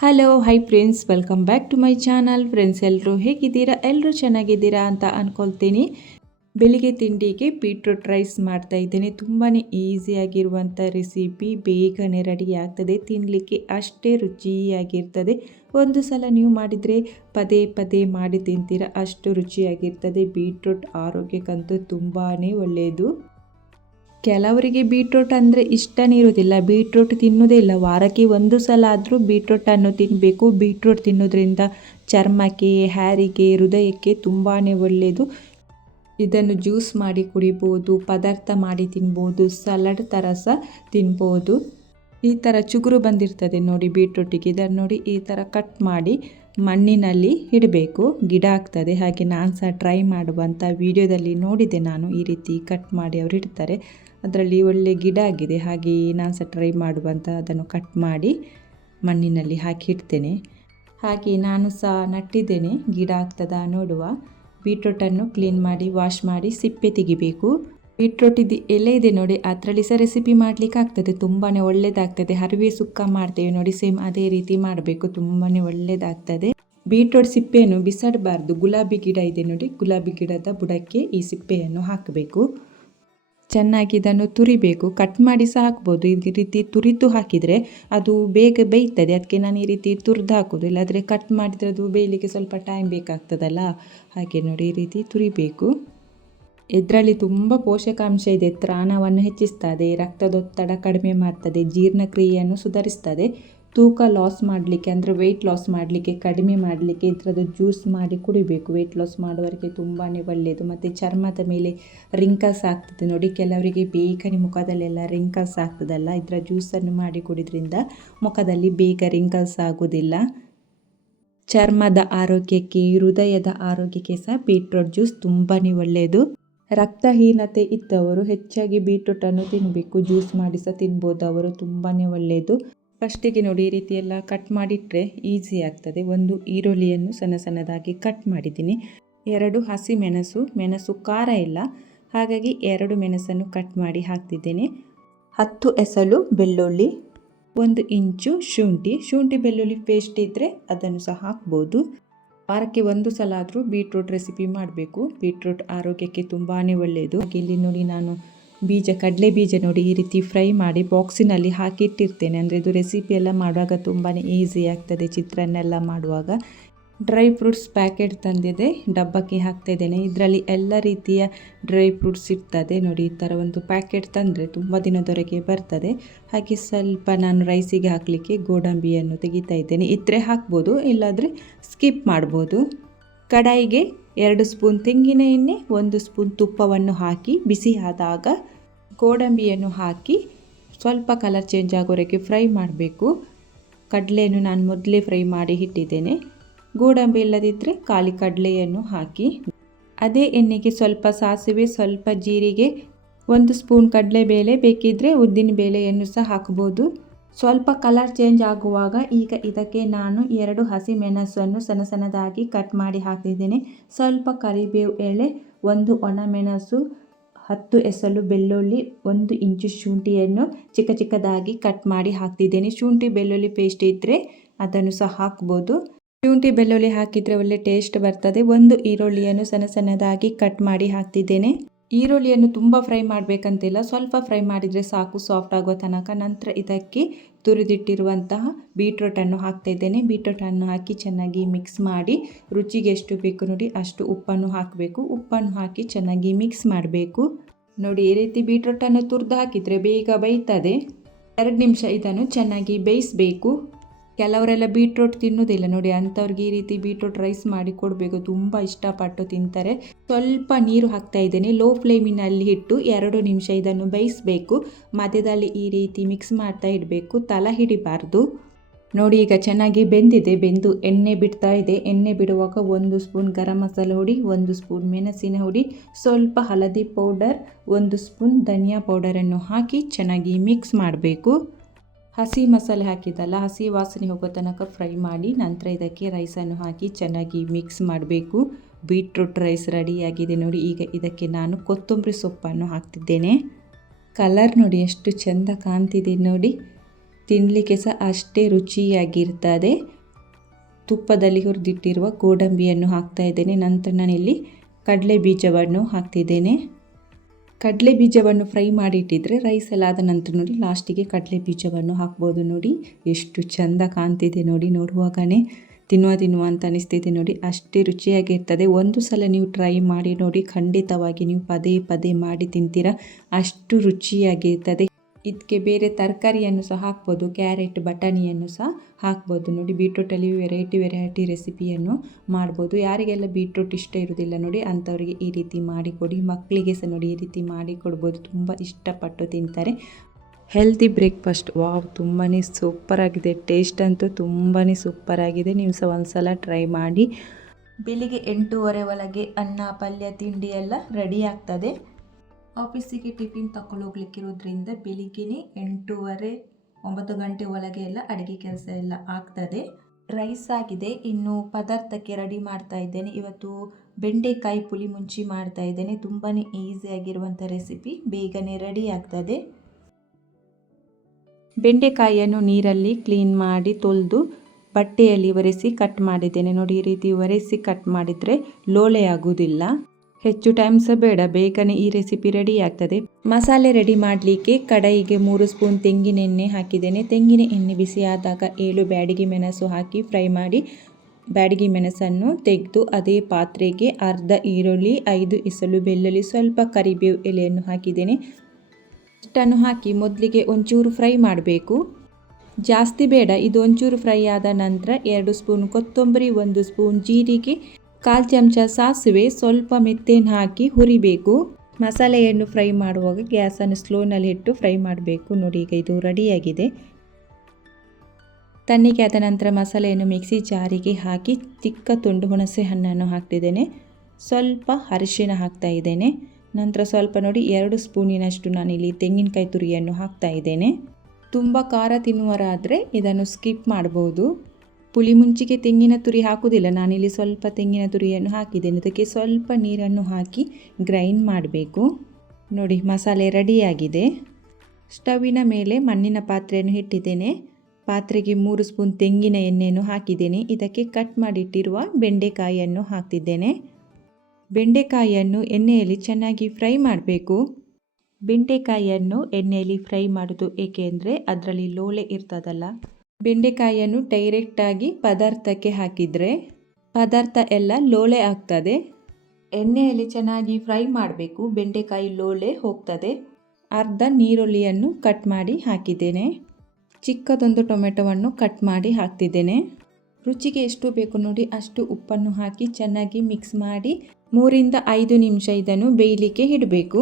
Hello hi friends welcome back to my channel friends ಎಲ್ಲರೂ ಹೇಗಿದ್ದೀರಾ? ಎಲ್ಲರೂ ಚೆನ್ನಾಗಿದ್ದೀರಾ ಅಂತ ಅಂದ್ಕೊಳ್ತೀನಿ ಬೆಳಿಗ್ಗೆ ತಿಂಡಿಗೆ ಬೀಟ್ರೂಟ್ ರೈಸ್ ಮಾಡ್ತಾ ಇದ್ದೇನೆ. ತುಂಬಾ ಈಸಿಯಾಗಿರುವಂಥ ರೆಸಿಪಿ ಬೇಗನೆ ರೆಡಿ ಆಗ್ತದೆ. ತಿನ್ನಲಿಕ್ಕೆ ಅಷ್ಟೇ ರುಚಿಯಾಗಿರ್ತದೆ. ಒಂದು ಸಲ ನೀವು ಮಾಡಿದರೆ ಪದೇ ಪದೇ ಮಾಡಿ ತಿಂತೀರ? ಅಷ್ಟು ರುಚಿಯಾಗಿರ್ತದೆ. ಬೀಟ್ರೂಟ್ ಆರೋಗ್ಯಕ್ಕಂತೂ ತುಂಬಾ ಒಳ್ಳೆಯದು ಕೆಲವರಿಗೆ ಬೀಟ್ರೂಟ್ ಅಂದರೆ ಇಷ್ಟನೇ ಇರುವುದಿಲ್ಲ ಬೀಟ್ರೂಟ್ ತಿನ್ನೋದೇ ಇಲ್ಲ. ವಾರಕ್ಕೆ ಒಂದು ಸಲ ಆದರೂ ಬೀಟ್ರೂಟನ್ನು ತಿನ್ನಬೇಕು ಬೀಟ್ರೂಟ್ ತಿನ್ನೋದ್ರಿಂದ ಚರ್ಮಕ್ಕೆ, ಹ್ಯಾರಿಗೆ, ಹೃದಯಕ್ಕೆ ತುಂಬಾ ಒಳ್ಳೆಯದು ಇದನ್ನು ಜ್ಯೂಸ್ ಮಾಡಿ ಕುಡಿಬೋದು, ಪದಾರ್ಥ ಮಾಡಿ ತಿನ್ಬೋದು, ಸಲಾಡ್ ಥರ ಸಹ ತಿನ್ಬೋದು. ಈ ಥರ ಚುಗುರು ಬಂದಿರ್ತದೆ ನೋಡಿ ಬೀಟ್ರೂಟಿಗೆ. ಇದನ್ನು ನೋಡಿ ಈ ಥರ ಕಟ್ ಮಾಡಿ ಮಣ್ಣಿನಲ್ಲಿ ಇಡಬೇಕು. ಗಿಡ ಆಗ್ತದೆ. ಹಾಗೆ ನಾನು ಸಹ ಟ್ರೈ ಮಾಡುವಂಥ ವೀಡಿಯೋದಲ್ಲಿ ನೋಡಿದೆ ನಾನು. ಈ ರೀತಿ ಕಟ್ ಮಾಡಿ ಅವರು ಇಡ್ತಾರೆ. ಅದರಲ್ಲಿ ಒಳ್ಳೆ ಗಿಡ ಆಗಿದೆ. ಹಾಗೆ ನಾನು ಸಹ ಟ್ರೈ ಮಾಡುವಂತ ಅದನ್ನು ಕಟ್ ಮಾಡಿ ಮಣ್ಣಿನಲ್ಲಿ ಹಾಕಿ ಇಡ್ತೇನೆ. ಹಾಗೆ ನಾನು ಸಹ ನಟ್ಟಿದ್ದೇನೆ. ಗಿಡ ಆಗ್ತದಾ ನೋಡುವ. ಬೀಟ್ರೂಟನ್ನು ಕ್ಲೀನ್ ಮಾಡಿ ವಾಶ್ ಮಾಡಿ, ಸಿಪ್ಪೆ ತೆಗಿಬೇಕು. ಬೀಟ್ರೋಟ್ ಇದು ಎಲೆ ಇದೆ ನೋಡಿ, ಅದರಲ್ಲಿ ಸಹ ರೆಸಿಪಿ ಮಾಡಲಿಕ್ಕೆ ಆಗ್ತದೆ ತುಂಬಾ ಒಳ್ಳೆಯದಾಗ್ತದೆ ಹರಿವೆ ಸುಕ್ಕ ಮಾಡ್ತೇವೆ ನೋಡಿ ಸೇಮ್ ಅದೇ ರೀತಿ ಮಾಡಬೇಕು ತುಂಬಾ ಒಳ್ಳೆಯದಾಗ್ತದೆ ಬೀಟ್ರೋಟ್ ಸಿಪ್ಪೆಯನ್ನು ಬಿಸಾಡಬಾರ್ದು, ಗುಲಾಬಿ ಗಿಡ ಇದೆ ನೋಡಿ, ಗುಲಾಬಿ ಗಿಡದ ಬುಡಕ್ಕೆ ಈ ಸಿಪ್ಪೆಯನ್ನು ಹಾಕಬೇಕು. ಚೆನ್ನಾಗಿ ಇದನ್ನು ತುರಿಬೇಕು ಕಟ್ ಮಾಡಿ ಸಹ ಹಾಕ್ಬೋದು. ಈ ರೀತಿ ತುರಿದು ಹಾಕಿದರೆ ಅದು ಬೇಗ ಬೇಯ್ತದೆ, ಅದಕ್ಕೆ ನಾನು ಈ ರೀತಿ ತುರಿದು ಹಾಕೋದು. ಇಲ್ಲಾದರೆ ಕಟ್ ಮಾಡಿದರೆ ಅದು ಬೇಯಲಿಕ್ಕೆ ಸ್ವಲ್ಪ ಟೈಮ್ ಬೇಕಾಗ್ತದಲ್ಲ. ಹಾಗೆ ನೋಡಿ, ಈ ರೀತಿ ತುರಿಬೇಕು. ಇದರಲ್ಲಿ ತುಂಬ ಪೋಷಕಾಂಶ ಇದೆ. ತ್ರಾಣವನ್ನು ಹೆಚ್ಚಿಸ್ತದೆ, ರಕ್ತದೊತ್ತಡ ಕಡಿಮೆ ಮಾಡ್ತದೆ, ಜೀರ್ಣಕ್ರಿಯೆಯನ್ನು ಸುಧಾರಿಸ್ತದೆ. ತೂಕ ಲಾಸ್ ಮಾಡಲಿಕ್ಕೆ ಅಂದರೆ ವೆಯ್ಟ್ ಲಾಸ್ ಮಾಡಲಿಕ್ಕೆ ಕಡಿಮೆ ಮಾಡಲಿಕ್ಕೆ ಇದರದ್ದು ಜ್ಯೂಸ್ ಮಾಡಿ ಕುಡಿಬೇಕು. ವೆಯ್ಟ್ ಲಾಸ್ ಮಾಡುವವರಿಗೆ ತುಂಬಾ ಒಳ್ಳೆಯದು ಮತ್ತು ಚರ್ಮದ ಮೇಲೆ ರಿಂಕಲ್ಸ್ ಆಗ್ತದೆ. ನೋಡಿ, ಕೆಲವರಿಗೆ ಬೇಗನೆ ಮುಖದಲ್ಲೆಲ್ಲ ರಿಂಕಲ್ಸ್ ಆಗ್ತದಲ್ಲ. ಇದರ ಜ್ಯೂಸನ್ನು ಮಾಡಿ ಕುಡಿದ್ರಿಂದ ಮುಖದಲ್ಲಿ ಬೇಗ ರಿಂಕಲ್ಸ್ ಆಗೋದಿಲ್ಲ ಚರ್ಮದ ಆರೋಗ್ಯಕ್ಕೆ, ಹೃದಯದ ಆರೋಗ್ಯಕ್ಕೆ ಸಹ ಬೀಟ್ರೋಟ್ ಜ್ಯೂಸ್ ತುಂಬಾ ಒಳ್ಳೆಯದು ರಕ್ತಹೀನತೆ ಇದ್ದವರು ಹೆಚ್ಚಾಗಿ ಬೀಟ್ರೂಟನ್ನು ತಿನ್ನಬೇಕು ಜ್ಯೂಸ್ ಮಾಡಿ ಸಹ ತಿನ್ಬೋದು, ಅವರು ತುಂಬಾ ಒಳ್ಳೆಯದು. ಫಸ್ಟಿಗೆ ನೋಡಿ ಈ ರೀತಿ ಎಲ್ಲ ಕಟ್ ಮಾಡಿಟ್ಟರೆ ಈಸಿ ಆಗ್ತದೆ. ಒಂದು ಈರುಳ್ಳಿಯನ್ನು ಸಣ್ಣ ಸಣ್ಣದಾಗಿ ಕಟ್ ಮಾಡಿದ್ದೀನಿ. ಎರಡು ಹಸಿ ಮೆಣಸು ಮೆಣಸು ಖಾರ ಇಲ್ಲ. ಹಾಗಾಗಿ ಎರಡು ಮೆಣಸನ್ನು ಕಟ್ ಮಾಡಿ ಹಾಕ್ತಿದ್ದೇನೆ. ಹತ್ತು ಎಸಳು ಬೆಳ್ಳುಳ್ಳಿ, ಒಂದು ಇಂಚು ಶುಂಠಿ. ಶುಂಠಿ, ಬೆಳ್ಳುಳ್ಳಿ ಪೇಸ್ಟ್ ಇದ್ದರೆ ಅದನ್ನು ಸಹ ಹಾಕ್ಬೋದು. ವಾರಕ್ಕೆ ಒಂದು ಸಲ ಆದರೂ ಬೀಟ್ರೂಟ್ ರೆಸಿಪಿ ಮಾಡಬೇಕು. ಬೀಟ್ರೂಟ್ ಆರೋಗ್ಯಕ್ಕೆ ತುಂಬಾ ಒಳ್ಳೆಯದು ಇಲ್ಲಿ ನೋಡಿ ನಾನು ಬೀಜ, ಕಡಲೆ ಬೀಜ ನೋಡಿ ಈ ರೀತಿ ಫ್ರೈ ಮಾಡಿ ಬಾಕ್ಸಿನಲ್ಲಿ ಹಾಕಿಟ್ಟಿರ್ತೇನೆ. ಅಂದರೆ ಇದು ರೆಸಿಪಿ ಎಲ್ಲ ಮಾಡುವಾಗ ತುಂಬಾ ಈಸಿ ಆಗ್ತದೆ ಚಿತ್ರಾನ್ನ ಎಲ್ಲ ಮಾಡುವಾಗ. ಡ್ರೈ ಫ್ರೂಟ್ಸ್ ಪ್ಯಾಕೆಟ್ ತಂದಿದೆ, ಡಬ್ಬಕ್ಕೆ ಹಾಕ್ತಾ ಇದ್ದೇನೆ ಇದರಲ್ಲಿ ಎಲ್ಲ ರೀತಿಯ ಡ್ರೈ ಫ್ರೂಟ್ಸ್ ಇರ್ತದೆ ನೋಡಿ, ಈ ಥರ ಒಂದು ಪ್ಯಾಕೆಟ್ ತಂದರೆ ತುಂಬ ದಿನದವರೆಗೆ ಬರ್ತದೆ. ಹಾಗೆ ಸ್ವಲ್ಪ ನಾನು ರೈಸಿಗೆ ಹಾಕಲಿಕ್ಕೆ ಗೋಡಂಬಿಯನ್ನು ತೆಗಿತಾ ಇದ್ದೇನೆ. ಇದ್ರೆ ಹಾಕ್ಬೋದು, ಇಲ್ಲಾದರೆ ಸ್ಕಿಪ್ ಮಾಡ್ಬೋದು. ಕಡಾಯಿಗೆ ಎರಡು ಸ್ಪೂನ್ ತೆಂಗಿನ ಎಣ್ಣೆ, ಒಂದು ಸ್ಪೂನ್ ತುಪ್ಪವನ್ನು ಹಾಕಿ ಬಿಸಿ ಆದಾಗ ಗೋಡಂಬಿಯನ್ನು ಹಾಕಿ ಸ್ವಲ್ಪ ಕಲರ್ ಚೇಂಜ್ ಆಗೋವರೆಗೆ ಫ್ರೈ ಮಾಡಬೇಕು. ಕಡಲೆಯನ್ನು ನಾನು ಮೊದಲೇ ಫ್ರೈ ಮಾಡಿ ಇಟ್ಟಿದ್ದೇನೆ. ಗೋಡಂಬಿ ಇಲ್ಲದಿದ್ದರೆ ಖಾಲಿ ಕಡಲೆಯನ್ನು ಹಾಕಿ, ಅದೇ ಎಣ್ಣೆಗೆ ಸ್ವಲ್ಪ ಸಾಸಿವೆ, ಸ್ವಲ್ಪ ಜೀರಿಗೆ, ಒಂದು ಸ್ಪೂನ್ ಕಡಲೆಬೇಳೆ ಬೇಕಿದ್ದರೆ ಉದ್ದಿನ ಬೇಳೆಯನ್ನು ಸಹ ಹಾಕ್ಬೋದು. ಸ್ವಲ್ಪ ಕಲರ್ ಚೇಂಜ್ ಆಗುವಾಗ ಈಗ ಇದಕ್ಕೆ ನಾನು ಎರಡು ಹಸಿ ಮೆಣಸನ್ನು ಸಣ್ಣ ಸಣ್ಣದಾಗಿ ಕಟ್ ಮಾಡಿ ಹಾಕಿದ್ದೇನೆ. ಸ್ವಲ್ಪ ಕರಿಬೇವು ಎಳೆ, ಒಂದು ಒಣಮೆಣಸು, ಹತ್ತು ಎಸಲು ಬೆಳ್ಳುಳ್ಳಿ, ಒಂದು ಇಂಚು ಶುಂಠಿಯನ್ನು ಚಿಕ್ಕ ಚಿಕ್ಕದಾಗಿ ಕಟ್ ಮಾಡಿ ಹಾಕ್ತಿದ್ದೇನೆ. ಶುಂಠಿ, ಬೆಳ್ಳುಳ್ಳಿ ಪೇಸ್ಟ್ ಇದ್ದರೆ ಅದನ್ನು ಸಹ ಹಾಕ್ಬೋದು. ಶುಂಠಿ ಬೆಳ್ಳುಳ್ಳಿ ಹಾಕಿದರೆ ಒಳ್ಳೆ ಟೇಸ್ಟ್ ಬರ್ತದೆ. ಒಂದು ಈರುಳ್ಳಿಯನ್ನು ಸಣ್ಣ ಸಣ್ಣದಾಗಿ ಕಟ್ ಮಾಡಿ ಹಾಕ್ತಿದ್ದೇನೆ. ಈರುಳ್ಳಿಯನ್ನು ತುಂಬ ಫ್ರೈ ಮಾಡಬೇಕಂತಿಲ್ಲ. ಸ್ವಲ್ಪ ಫ್ರೈ ಮಾಡಿದರೆ ಸಾಕು ಸಾಫ್ಟ್ ಆಗೋ ತನಕ. ನಂತರ ಇದಕ್ಕೆ ತುರಿದಿಟ್ಟಿರುವಂತಹ ಬೀಟ್ರೋಟನ್ನು ಹಾಕ್ತಾ ಇದ್ದೇನೆ ಬೀಟ್ರೋಟನ್ನು ಹಾಕಿ ಚೆನ್ನಾಗಿ ಮಿಕ್ಸ್ ಮಾಡಿ, ರುಚಿಗೆ ಎಷ್ಟು ಬೇಕು ನೋಡಿ ಅಷ್ಟು ಉಪ್ಪನ್ನು ಹಾಕಬೇಕು. ಉಪ್ಪನ್ನು ಹಾಕಿ ಚೆನ್ನಾಗಿ ಮಿಕ್ಸ್ ಮಾಡಬೇಕು. ನೋಡಿ, ಈ ರೀತಿ ಬೀಟ್ರೋಟನ್ನು ತುರಿದು ಹಾಕಿದರೆ ಬೇಗ ಬೇಯ್ತದೆ. ಎರಡು ನಿಮಿಷ ಇದನ್ನು ಚೆನ್ನಾಗಿ ಬೇಯಿಸಬೇಕು. ಕೆಲವರೆಲ್ಲ ಬೀಟ್ರೋಟ್ ತಿನ್ನೋದಿಲ್ಲ. ನೋಡಿ, ಅಂಥವ್ರಿಗೆ ಈ ರೀತಿ ಬೀಟ್ರೋಟ್ ರೈಸ್ ಮಾಡಿ ಕೊಡಬೇಕು. ತುಂಬ ಇಷ್ಟಪಟ್ಟು ತಿಂತಾರೆ. ಸ್ವಲ್ಪ ನೀರು ಹಾಕ್ತಾ ಇದ್ದೇನೆ. ಲೋ ಫ್ಲೇಮಿನಲ್ಲಿ ಇಟ್ಟು ಎರಡು ನಿಮಿಷ ಇದನ್ನು ಬೇಯಿಸಬೇಕು. ಮಧ್ಯದಲ್ಲಿ ಈ ರೀತಿ ಮಿಕ್ಸ್ ಮಾಡ್ತಾ ಇಡಬೇಕು. ತಲ ಹಿಡಿಬಾರ್ದು. ನೋಡಿ, ಈಗ ಚೆನ್ನಾಗಿ ಬೆಂದಿದೆ. ಬೆಂದು ಎಣ್ಣೆ ಬಿಡ್ತಾ ಇದೆ. ಎಣ್ಣೆ ಬಿಡುವಾಗ ಒಂದು ಸ್ಪೂನ್ ಗರಂ ಮಸಾಲೆ ಹುಡಿ, ಒಂದು ಸ್ಪೂನ್ ಮೆಣಸಿನ ಹುಡಿ, ಸ್ವಲ್ಪ ಹಳದಿ ಪೌಡರ್, ಒಂದು ಸ್ಪೂನ್ ಧನಿಯಾ ಪೌಡರನ್ನು ಹಾಕಿ ಚೆನ್ನಾಗಿ ಮಿಕ್ಸ್ ಮಾಡಬೇಕು. ಹಸಿ ಮಸಾಲೆ ಹಾಕಿದ್ದಲ್ಲ, ಹಸಿ ವಾಸನೆ ಹೋಗೋ ತನಕ ಫ್ರೈ ಮಾಡಿ ನಂತರ ಇದಕ್ಕೆ ರೈಸನ್ನು ಹಾಕಿ ಚೆನ್ನಾಗಿ ಮಿಕ್ಸ್ ಮಾಡಬೇಕು. ಬೀಟ್ರೂಟ್ ರೈಸ್ ರೆಡಿಯಾಗಿದೆ ನೋಡಿ, ಈಗ ಇದಕ್ಕೆ ನಾನು ಕೊತ್ತಂಬರಿ ಸೊಪ್ಪನ್ನು ಹಾಕ್ತಿದ್ದೇನೆ. ಕಲರ್ ನೋಡಿ, ಎಷ್ಟು ಚೆಂದ ಕಾಣ್ತಿದೆ ನೋಡಿ. ತಿನ್ನಲಿಕ್ಕೆ ಸಹ ಅಷ್ಟೇ ರುಚಿಯಾಗಿರ್ತದೆ. ತುಪ್ಪದಲ್ಲಿ ಹುರಿದಿಟ್ಟಿರುವ ಗೋಡಂಬಿಯನ್ನು ಹಾಕ್ತಾ ಇದ್ದೇನೆ. ನಂತರ ನಾನಿಲ್ಲಿ ಕಡಲೆ ಬೀಜವನ್ನು ಹಾಕ್ತಿದ್ದೇನೆ. ಕಡಲೆ ಬೀಜವನ್ನು ಫ್ರೈ ಮಾಡಿಟ್ಟಿದ್ರೆ ರೈಸ್ ಎಲ್ಲ ಆದ ನಂತರ ನೋಡಿ ಲಾಸ್ಟಿಗೆ ಕಡಲೆ ಬೀಜವನ್ನು ಹಾಕ್ಬೋದು ನೋಡಿ. ಎಷ್ಟು ಚಂದ ಕಾಣ್ತಿದೆ ನೋಡಿ, ನೋಡುವಾಗನೇ. ತಿನ್ನುವ ತಿನ್ನುವ ಅಂತ ಅನಿಸ್ತಿದೆ ನೋಡಿ. ಅಷ್ಟೇ ರುಚಿಯಾಗಿರ್ತದೆ ಒಂದು ಸಲ ನೀವು ಟ್ರೈ ಮಾಡಿ ನೋಡಿ, ಖಂಡಿತವಾಗಿ ನೀವು ಪದೇ ಪದೇ ಮಾಡಿ ತಿಂತೀರಾ. ಅಷ್ಟು ರುಚಿಯಾಗಿರ್ತದೆ ಇದಕ್ಕೆ ಬೇರೆ ತರಕಾರಿಯನ್ನು ಸಹ ಹಾಕ್ಬೋದು, ಕ್ಯಾರೆಟ್, ಬಟಾಣಿಯನ್ನು ಸಹ ಹಾಕ್ಬೋದು. ನೋಡಿ ಬೀಟ್ರೂಟಲ್ಲಿ ವೆರೈಟಿ ವೆರೈಟಿ ರೆಸಿಪಿಯನ್ನು ಮಾಡ್ಬೋದು. ಯಾರಿಗೆಲ್ಲ ಬೀಟ್ರೂಟ್ ಇಷ್ಟ ಇರೋದಿಲ್ಲ ನೋಡಿ, ಅಂಥವ್ರಿಗೆ ಈ ರೀತಿ ಮಾಡಿಕೊಡಿ. ಮಕ್ಕಳಿಗೆ ಸಹ ನೋಡಿ ಈ ರೀತಿ ಮಾಡಿ ಕೊಡ್ಬೋದು ತುಂಬ ಇಷ್ಟಪಟ್ಟು ತಿಂತಾರೆ. ಹೆಲ್ದಿ ಬ್ರೇಕ್ಫಾಸ್ಟ್ ವಾವ್ ತುಂಬಾ ಸೂಪರಾಗಿದೆ ಟೇಸ್ಟ್ ಅಂತೂ ತುಂಬಾ ಸೂಪರಾಗಿದೆ ನೀವು ಸಹ ಒಂದ್ಸಲ ಟ್ರೈ ಮಾಡಿ. ಬೆಳಿಗ್ಗೆ ಎಂಟೂವರೆ ಒಳಗೆ ಅನ್ನ, ಪಲ್ಯ, ತಿಂಡಿ ಎಲ್ಲ ರೆಡಿ ಆಗ್ತದೆ. ಆಫೀಸಿಗೆ ಟಿಫಿನ್ ಹೋಗ್ಲಿಕ್ಕೆ ಇರೋದ್ರಿಂದ ಬೆಳಿಗ್ಗೆನೇ ಎಂಟೂವರೆ, ಒಂಬತ್ತು ಗಂಟೆ ಒಳಗೆ ಎಲ್ಲ ಅಡುಗೆ ಕೆಲಸ ಎಲ್ಲ ಆಗ್ತದೆ. ರೈಸ್ ಆಗಿದೆ, ಇನ್ನು ಪದಾರ್ಥಕ್ಕೆ ರೆಡಿ ಮಾಡ್ತಾ ಇದ್ದೇನೆ. ಇವತ್ತು ಬೆಂಡೆಕಾಯಿ ಪುಳಿ ಮುಂಚಿ ಮಾಡ್ತಾ ಇದ್ದೇನೆ. ತುಂಬಾ ಈಸಿಯಾಗಿರುವಂಥ ರೆಸಿಪಿ ಬೇಗನೆ ರೆಡಿ ಆಗ್ತದೆ. ಬೆಂಡೆಕಾಯಿಯನ್ನು ನೀರಲ್ಲಿ ಕ್ಲೀನ್ ಮಾಡಿ ತೊಳೆದು ಬಟ್ಟೆಯಲ್ಲಿ ಒರೆಸಿ ಕಟ್ ಮಾಡಿದ್ದೇನೆ. ನೋಡಿ, ಈ ರೀತಿ ಒರೆಸಿ ಕಟ್ ಮಾಡಿದರೆ ಲೋಳೆ ಆಗುವುದಿಲ್ಲ. ಹೆಚ್ಚು ಟೈಮ್ ಸಹ ಬೇಡ, ಬೇಗನೆ ಈ ರೆಸಿಪಿ ರೆಡಿ ಆಗ್ತದೆ. ಮಸಾಲೆ ರೆಡಿ ಮಾಡಲಿಕ್ಕೆ ಕಡಾಯಿಗೆ ಮೂರು ಸ್ಪೂನ್ ತೆಂಗಿನ ಎಣ್ಣೆ ಹಾಕಿದ್ದೇನೆ. ತೆಂಗಿನ ಎಣ್ಣೆ ಬಿಸಿ ಆದಾಗ ಏಳು ಬ್ಯಾಡಿಗೆ ಮೆಣಸು ಹಾಕಿ ಫ್ರೈ ಮಾಡಿ, ಬ್ಯಾಡಿಗೆ ಮೆಣಸನ್ನು ತೆಗೆದು ಅದೇ ಪಾತ್ರೆಗೆ ಅರ್ಧ ಈರುಳ್ಳಿ, ಐದು ಇಸಲು ಬೆಳ್ಳುಳ್ಳಿ, ಸ್ವಲ್ಪ ಕರಿಬೇವು ಎಲೆಯನ್ನು ಹಾಕಿದ್ದೇನೆ. ಇಷ್ಟನ್ನು ಹಾಕಿ ಮೊದಲಿಗೆ ಒಂಚೂರು ಫ್ರೈ ಮಾಡಬೇಕು. ಜಾಸ್ತಿ ಬೇಡ ಇದು ಒಂಚೂರು ಫ್ರೈ ಆದ ನಂತರ ಎರಡು ಸ್ಪೂನ್ ಕೊತ್ತಂಬರಿ, ಒಂದು ಸ್ಪೂನ್ ಜೀರಿಗೆ ಕಾಲು ಚಮಚ ಸಾಸಿವೆ ಸ್ವಲ್ಪ ಮೆತ್ತೇನು ಹಾಕಿ ಹುರಿಬೇಕು. ಮಸಾಲೆಯನ್ನು ಫ್ರೈ ಮಾಡುವಾಗ ಗ್ಯಾಸನ್ನು ಸ್ಲೋನಲ್ಲಿ ಇಟ್ಟು ಫ್ರೈ ಮಾಡಬೇಕು. ನೋಡಿ, ಈಗ ಇದು ರೆಡಿಯಾಗಿದೆ. ತಣ್ಣಿಗೆ ಆದ ನಂತರ ಮಸಾಲೆಯನ್ನು ಮಿಕ್ಸಿ ಜಾರಿಗೆ ಹಾಕಿ ಚಿಕ್ಕ ತುಂಡು ಹುಣಸೆ ಹಣ್ಣನ್ನು ಹಾಕ್ತಿದ್ದೇನೆ. ಸ್ವಲ್ಪ ಅರಿಶಿನ ಹಾಕ್ತಾ ಇದ್ದೇನೆ. ನಂತರ ಸ್ವಲ್ಪ ನೋಡಿ, ಎರಡು ಸ್ಪೂನಿನಷ್ಟು ನಾನಿಲ್ಲಿ ತೆಂಗಿನಕಾಯಿ ತುರಿಯನ್ನು ಹಾಕ್ತಾ ಇದ್ದೇನೆ. ತುಂಬ ಖಾರ ತಿನ್ನುವರಾದರೆ ಇದನ್ನು ಸ್ಕಿಪ್ ಮಾಡ್ಬೋದು. ಪುಳಿ ಮುಂಚಿಗೆ ತೆಂಗಿನ ತುರಿ ಹಾಕುವುದಿಲ್ಲ. ನಾನಿಲ್ಲಿ ಸ್ವಲ್ಪ ತೆಂಗಿನ ತುರಿಯನ್ನು ಹಾಕಿದ್ದೇನೆ. ಅದಕ್ಕೆ ಸ್ವಲ್ಪ ನೀರನ್ನು ಹಾಕಿ ಗ್ರೈಂಡ್ ಮಾಡಬೇಕು. ನೋಡಿ, ಮಸಾಲೆ ರೆಡಿಯಾಗಿದೆ. ಸ್ಟವಿನ ಮೇಲೆ ಮಣ್ಣಿನ ಪಾತ್ರೆಯನ್ನು ಇಟ್ಟಿದ್ದೇನೆ. ಪಾತ್ರೆಗೆ ಮೂರು ಸ್ಪೂನ್ ತೆಂಗಿನ ಎಣ್ಣೆಯನ್ನು ಹಾಕಿದ್ದೇನೆ. ಇದಕ್ಕೆ ಕಟ್ ಮಾಡಿಟ್ಟಿರುವ ಬೆಂಡೆಕಾಯಿಯನ್ನು ಹಾಕ್ತಿದ್ದೇನೆ. ಬೆಂಡೆಕಾಯಿಯನ್ನು ಎಣ್ಣೆಯಲ್ಲಿ ಚೆನ್ನಾಗಿ ಫ್ರೈ ಮಾಡಬೇಕು. ಬೆಂಡೆಕಾಯಿಯನ್ನು ಎಣ್ಣೆಯಲ್ಲಿ ಫ್ರೈ ಮಾಡೋದು ಏಕೆಂದರೆ ಅದರಲ್ಲಿ ಲೋಳೆ ಇರ್ತದಲ್ಲ. ಬೆಂಡೆಕಾಯಿಯನ್ನು ಡೈರೆಕ್ಟಾಗಿ ಪದಾರ್ಥಕ್ಕೆ ಹಾಕಿದರೆ ಪದಾರ್ಥ ಎಲ್ಲ ಲೋಳೆ ಆಗ್ತದೆ. ಎಣ್ಣೆಯಲ್ಲಿ ಚೆನ್ನಾಗಿ ಫ್ರೈ ಮಾಡಬೇಕು. ಬೆಂಡೆಕಾಯಿ ಲೋಳೆ ಹೋಗ್ತದೆ. ಅರ್ಧ ನೀರುಳ್ಳಿಯನ್ನು ಕಟ್ ಮಾಡಿ ಹಾಕಿದ್ದೇನೆ. ಚಿಕ್ಕದೊಂದು ಟೊಮೆಟೊವನ್ನು ಕಟ್ ಮಾಡಿ ಹಾಕ್ತಿದ್ದೇನೆ. ರುಚಿಗೆ ಎಷ್ಟು ಬೇಕು ನೋಡಿ ಅಷ್ಟು ಉಪ್ಪನ್ನು ಹಾಕಿ ಚೆನ್ನಾಗಿ ಮಿಕ್ಸ್ ಮಾಡಿ ಮೂರಿಂದ ಐದು ನಿಮಿಷ ಇದನ್ನು ಬೇಯಲಿಕ್ಕೆ ಇಡಬೇಕು.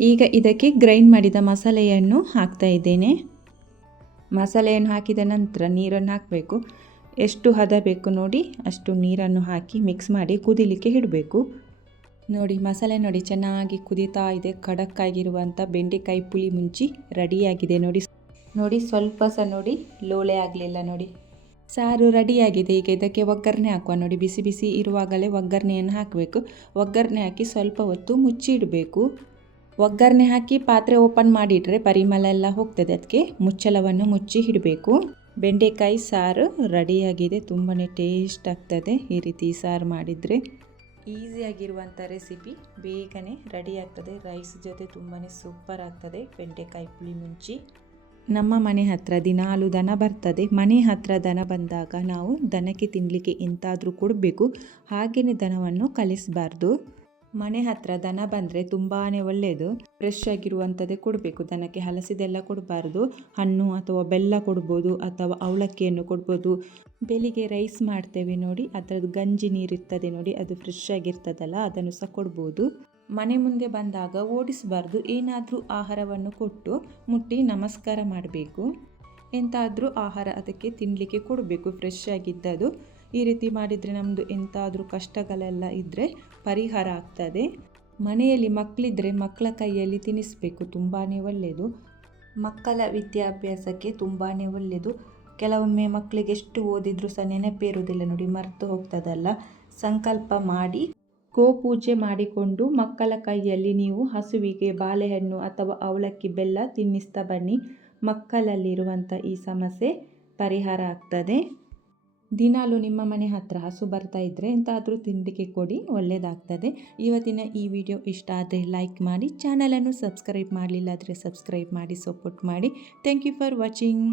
ಈಗ ಇದಕ್ಕೆ ಗ್ರೈಂಡ್ ಮಾಡಿದ ಮಸಾಲೆಯನ್ನು ಹಾಕ್ತಾ ಇದ್ದೇನೆ. ಮಸಾಲೆಯನ್ನು ಹಾಕಿದ ನಂತರ ನೀರನ್ನು ಹಾಕಬೇಕು. ಎಷ್ಟು ಹದ ಬೇಕು ನೋಡಿ, ಅಷ್ಟು ನೀರನ್ನು ಹಾಕಿ ಮಿಕ್ಸ್ ಮಾಡಿ ಕುದಿಲಿಕ್ಕೆ ಇಡಬೇಕು. ನೋಡಿ, ಮಸಾಲೆ ನೋಡಿ, ಚೆನ್ನಾಗಿ ಕುದಿತಾ ಇದೆ. ಖಡಕ್ಕಾಗಿರುವಂಥ ಬೆಂಡೆಕಾಯಿ ಪುಳಿ ಮುಂಚಿ ರೆಡಿಯಾಗಿದೆ ನೋಡಿ. ನೋಡಿ, ಸ್ವಲ್ಪ ಸಹ ನೋಡಿ, ಲೋಳೆ ಆಗಲಿಲ್ಲ ನೋಡಿ. ಸಾರು ರೆಡಿಯಾಗಿದೆ. ಈಗ ಇದಕ್ಕೆ ಒಗ್ಗರಣೆ ಹಾಕುವ ನೋಡಿ. ಬಿಸಿ ಬಿಸಿ ಇರುವಾಗಲೇ ಒಗ್ಗರಣೆಯನ್ನು ಹಾಕಬೇಕು. ಒಗ್ಗರಣೆ ಹಾಕಿ ಸ್ವಲ್ಪ ಹೊತ್ತು ಮುಚ್ಚಿ ಇಡಬೇಕು ಒಗ್ಗರಣೆ ಹಾಕಿ ಪಾತ್ರೆ ಓಪನ್ ಮಾಡಿಟ್ರೆ ಪರಿಮಳ ಎಲ್ಲ ಹೋಗ್ತದೆ. ಅದಕ್ಕೆ ಮುಚ್ಚಳವನ್ನು ಮುಚ್ಚಿ ಇಡಬೇಕು. ಬೆಂಡೆಕಾಯಿ ಸಾರು ರೆಡಿಯಾಗಿದೆ ತುಂಬಾ ಟೇಸ್ಟ್ ಆಗ್ತದೆ. ಈ ರೀತಿ ಸಾರು ಮಾಡಿದರೆ ಈಸಿಯಾಗಿರುವಂಥ ರೆಸಿಪಿ ಬೇಗನೆ ರೆಡಿ ಆಗ್ತದೆ. ರೈಸ್ ಜೊತೆ ತುಂಬಾ ಸೂಪರ್ ಆಗ್ತದೆ. ಬೆಂಡೆಕಾಯಿ ಪುಳಿ ಮುಂಚಿ. ನಮ್ಮ ಮನೆ ಹತ್ರ ದಿನಾಲು ದನ ಬರ್ತದೆ. ಮನೆ ಹತ್ರ ದನ ಬಂದಾಗ ನಾವು ದನಕ್ಕೆ ತಿನ್ನಲಿಕ್ಕೆ ಎಂತಾದರೂ ಕೊಡಬೇಕು. ಹಾಗೆಯೇ ದನವನ್ನು ಕಳಿಸಬಾರ್ದು. ಮನೆ ಹತ್ರ ದನ ಬಂದರೆ ತುಂಬಾ ಒಳ್ಳೆಯದು ಫ್ರೆಶ್ ಆಗಿರುವಂಥದ್ದೇ ಕೊಡಬೇಕು. ದನಕ್ಕೆ ಹಲಸಿದೆಲ್ಲ ಕೊಡಬಾರ್ದು. ಹಣ್ಣು ಅಥವಾ ಬೆಲ್ಲ ಕೊಡ್ಬೋದು ಅಥವಾ ಅವಲಕ್ಕಿಯನ್ನು ಕೊಡ್ಬೋದು. ಬೆಳಿಗ್ಗೆ ರೈಸ್ ಮಾಡ್ತೇವೆ ನೋಡಿ, ಅದರದ್ದು ಗಂಜಿ ನೀರಿರ್ತದೆ ನೋಡಿ, ಅದು ಫ್ರೆಶ್ ಆಗಿರ್ತದಲ್ಲ, ಅದನ್ನು ಸಹ ಕೊಡ್ಬೋದು. ಮನೆ ಮುಂದೆ ಬಂದಾಗ ಓಡಿಸಬಾರ್ದು. ಏನಾದರೂ ಆಹಾರವನ್ನು ಕೊಟ್ಟು ಮುಟ್ಟಿ ನಮಸ್ಕಾರ ಮಾಡಬೇಕು. ಎಂತಾದರೂ ಆಹಾರ ಅದಕ್ಕೆ ತಿನ್ನಲಿಕ್ಕೆ ಕೊಡಬೇಕು. ಫ್ರೆಶ್ ಆಗಿದ್ದದು ಈ ರೀತಿ ಮಾಡಿದರೆ ನಮ್ಮದು ಎಂತಾದರೂ ಕಷ್ಟಗಳೆಲ್ಲ ಇದ್ದರೆ ಪರಿಹಾರ ಆಗ್ತದೆ. ಮನೆಯಲ್ಲಿ ಮಕ್ಕಳಿದ್ದರೆ ಮಕ್ಕಳ ಕೈಯಲ್ಲಿ ತಿನ್ನಿಸಬೇಕು ತುಂಬಾ ಒಳ್ಳೆಯದು ಮಕ್ಕಳ ವಿದ್ಯಾಭ್ಯಾಸಕ್ಕೆ ತುಂಬಾ ಒಳ್ಳೆಯದು ಕೆಲವೊಮ್ಮೆ ಮಕ್ಕಳಿಗೆ ಎಷ್ಟು ಓದಿದರೂ ಸಹ ನೆನಪಿರುವುದಿಲ್ಲ ನೋಡಿ, ಮರೆತು ಹೋಗ್ತದಲ್ಲ. ಸಂಕಲ್ಪ ಮಾಡಿ, ಗೋಪೂಜೆ ಮಾಡಿಕೊಂಡು ಮಕ್ಕಳ ಕೈಯಲ್ಲಿ ನೀವು ಹಸುವಿಗೆ ಬಾಳೆಹಣ್ಣು ಅಥವಾ ಅವಲಕ್ಕಿ ಬೆಲ್ಲ ತಿನ್ನಿಸ್ತಾ ಬನ್ನಿ. ಮಕ್ಕಳಲ್ಲಿರುವಂಥ ಈ ಸಮಸ್ಯೆ ಪರಿಹಾರ ಆಗ್ತದೆ. ದಿನಾಲು ನಿಮ್ಮ ಮನೆ ಹತ್ರ ಹಸು ಬರ್ತಾ ಇದ್ದರೆ ಎಂತಾದರೂ ತಿಂಡಿಗೆ ಕೊಡಿ ಒಳ್ಳೆಯದಾಗ್ತದೆ ಇವತ್ತಿನ ಈ ವಿಡಿಯೋ ಇಷ್ಟ ಆದರೆ ಲೈಕ್ ಮಾಡಿ, ಚಾನಲನ್ನು ಸಬ್ಸ್ಕ್ರೈಬ್ ಮಾಡಲಿಲ್ಲ ಆದರೆ ಸಬ್ಸ್ಕ್ರೈಬ್ ಮಾಡಿ, ಸಪೋರ್ಟ್ ಮಾಡಿ. Thank you for watching.